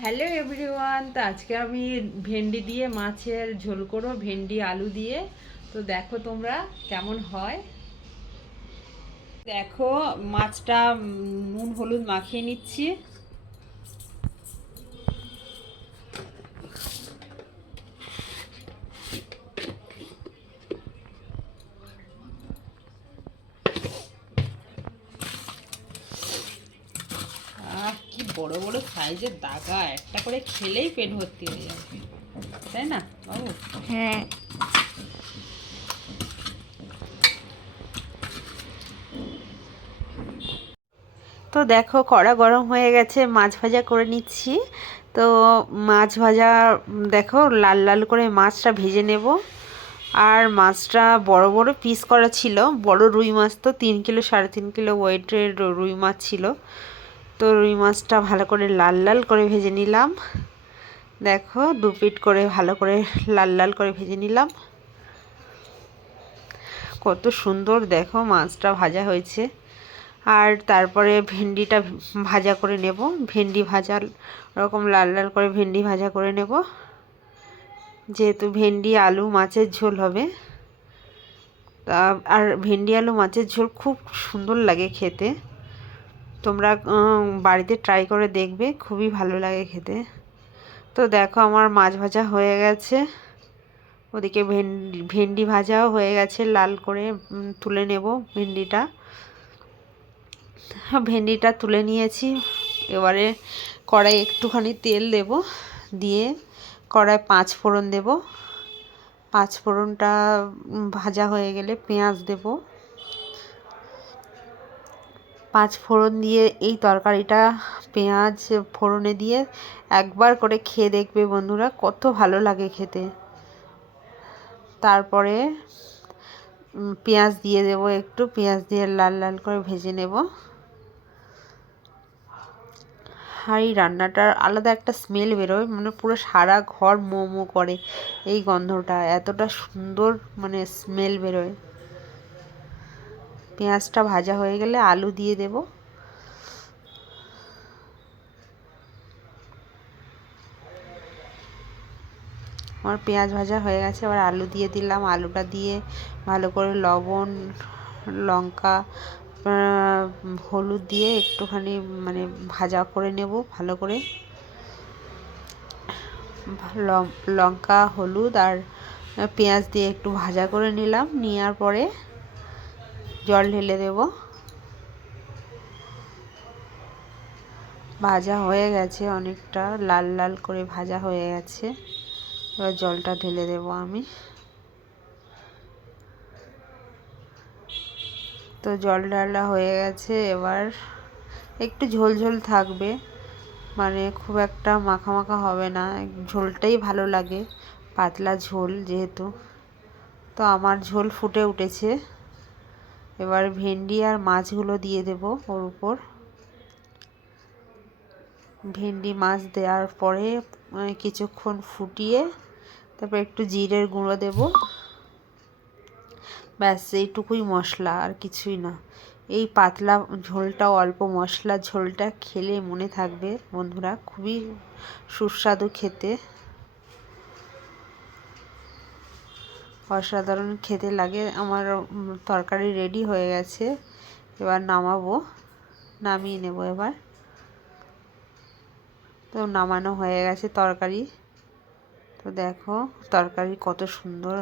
Hello everyone, তো আজকে আমি ভেন্ডি দিয়ে মাছের ঝোল করব, ভেন্ডি আলু দিয়ে। তো দেখো তোমরা কেমন হয়। দেখো মাছটা নুন হলুদ মাখিয়ে নিচ্ছি। কি বড় বড় সাইজের দাগা, একটা করে খেলেই পেট ভর্তি হয়ে যাবে, তাই না বাবু? হ্যাঁ। তো দেখো কড়া গরম হয়ে গেছে, মাছ ভাজা করে নিচ্ছি। তো মাছ ভাজা দেখো লাল লাল করে মাছটা ভেজে নেব। আর মাছটা বড় বড় পিস করা ছিল, বড় রুই মাছ, তো 3 কিলো 3.5 কিলো ওয়েটের রুই মাছ ছিল। তো রুই মাছটা ভালো করে লাল লাল করে ভেজে নিলাম। দেখো 2 পিট করে ভালো করে লাল লাল করে ভেজে নিলাম। কত সুন্দর দেখো মাছটা ভাজা হয়েছে। আর তারপরে ভেন্ডিটা ভাজা করে নেব। ভেন্ডি ভাজা ওরকম লাল লাল করে ভেন্ডি ভাজা করে নেব, যেহেতু ভেন্ডি আলু মাছের ঝোল হবে। আর ভেন্ডি আলু মাছের ঝোল খুব সুন্দর লাগে খেতে। তোমরা বাড়িতে ট্রাই করে দেখবে, খুবই ভালো লাগে খেতে। তো দেখো আমার মাছ ভাজা হয়ে গেছে, ওদিকে ভেন্ডি ভাজাও হয়ে গেছে লাল করে। তুলে নেব ভেন্ডিটা। ভেন্ডিটা তুলে নিয়েছি। এবারে কড়াই একটুখানি তেল দেব, দিয়ে কড়াই 5 ফোড়ন দেব। 5 ফোড়নটা ভাজা হয়ে গেলে পেঁয়াজ দেব। 5 ফোড়ন দিয়ে এই তরকারিটা পেঁয়াজ ফোড়নে দিয়ে একবার করে খেয়ে দেখবে বন্ধুরা, কত ভালো লাগে খেতে। তারপরে পেঁয়াজ দিয়ে দেব, একটু পেঁয়াজ দিয়ে লাল লাল করে ভেজে নেব। আর এই রান্নাটার আলাদা একটা স্মেল বেরোয়, মানে পুরো সারা ঘর মোমো করে। এই গন্ধটা এতটা সুন্দর, মানে স্মেল বেরোয়। পেঁয়াজটা ভাজা হয়ে গেলে আলু দিয়ে দেব। আমার পেঁয়াজ ভাজা হয়ে গেছে, এবার আলু দিয়ে দিলাম। আলুটা দিয়ে ভালো করে লবণ, লঙ্কা, হলুদ দিয়ে একটুখানি মানে ভাজা করে নেব ভালো করে। লঙ্কা, হলুদ আর পেঁয়াজ দিয়ে একটু ভাজা করে নিলাম। নেওয়ার পরে জল ঢেলে দেব। ভাজা হয়ে গেছে, অনেকটা লাল লাল করে ভাজা হয়ে গেছে। এবার জলটা ঢেলে দেব আমি। তো জল ঢালা হয়ে গেছে, এবার একটু ঝোল ঝোল থাকবে, মানে খুব একটা মাখা মাখা হবে না, ঝোলটাই ভালো লাগে, পাতলা ঝোল যেহেতু। তো আমার ঝোল ফুটে উঠেছে, এবার ভেন্ডি আর মাছগুলো দিয়ে দেব ওর উপর। ভেন্ডি মাছ দেওয়ার পরে কিছুক্ষণ ফুটিয়ে তারপর একটু জিরের গুঁড়ো দেব। ব্যাস এইটুকুই মশলা, আর কিছুই না। এই পাতলা ঝোলটা, অল্প মশলা ঝোলটা খেলে মনে থাকবে বন্ধুরা, খুবই সুস্বাদু খেতে, অসাধারণ খেতে লাগে। আমার তরকারি রেডি হয়ে গেছে, এবার নামাবো, নামিয়ে নেব এবার। তো নামানো হয়ে গেছে তরকারি। তো দেখো তরকারি কত সুন্দর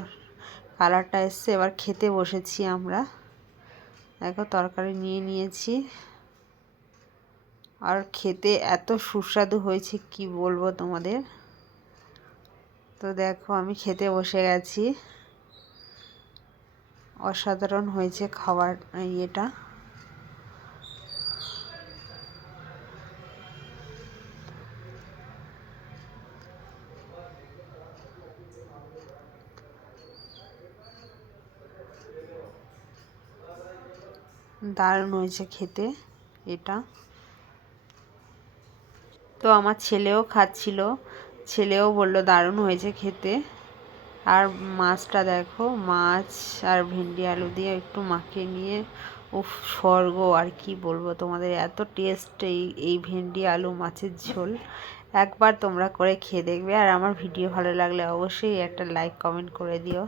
কালারটা এসছে। এবার খেতে বসেছি আমরা। দেখো তরকারি নিয়ে নিয়েছি, আর খেতে এত সুস্বাদু হয়েছে কি বলবো তোমাদের। তো দেখো আমি খেতে বসে গেছি, অসাধারণ হয়েছে খাবার ইয়েটা। দারুণ হয়েছে খেতে এটা। তো আমার ছেলেও খাচ্ছিল, ছেলেও বলল দারুণ হয়েছে খেতে। আর মাছটা দেখো, মাছ আর ভেন্ডি আলু দিয়ে একটু মাখিয়ে নিয়ে উফ, স্বর্গ। আর কি বলবো তোমাদের, এত টেস্ট এই ভেন্ডি আলু মাছের ঝোল। একবার তোমরা করে খেয়ে দেখবে। আর আমার ভিডিও ভালো লাগলে অবশ্যই একটা লাইক কমেন্ট করে দিও।